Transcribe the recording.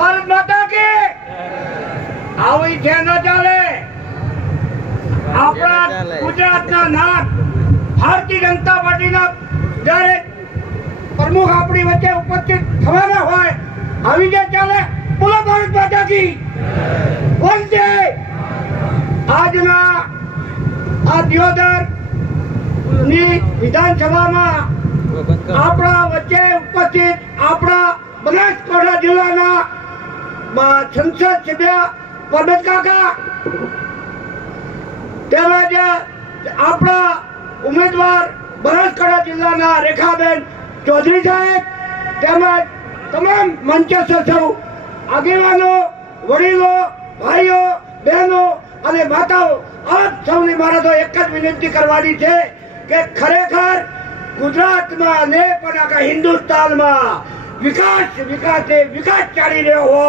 ભારત માતા કે આવી છે ન ચાલે. આપણા ગુજરાતના નાથ ભારતીય જનતા પાર્ટીના જ્યારે પ્રમુખ આપણી વચ્ચે ઉપસ્થિત થવાના હોય આવી જે ચાલે. બોલો ભારત માતા કી વંદે આજના આ દિયોદરની વિધાનસભામાં આપણા વચ્ચે ઉપસ્થિત આપણા બનાસકાંઠા જિલ્લાના બ- ભાઈઓ, બહેનો અને માતાઓ, આપ સૌની મારે તો એક જ વિનંતી કરવાની છે કે ખરેખર ગુજરાતમાં ને પણ આખા હિન્દુસ્તાનમાં વિકાસ વિકાસ વિકાસ ચાલી રહ્યો હોય.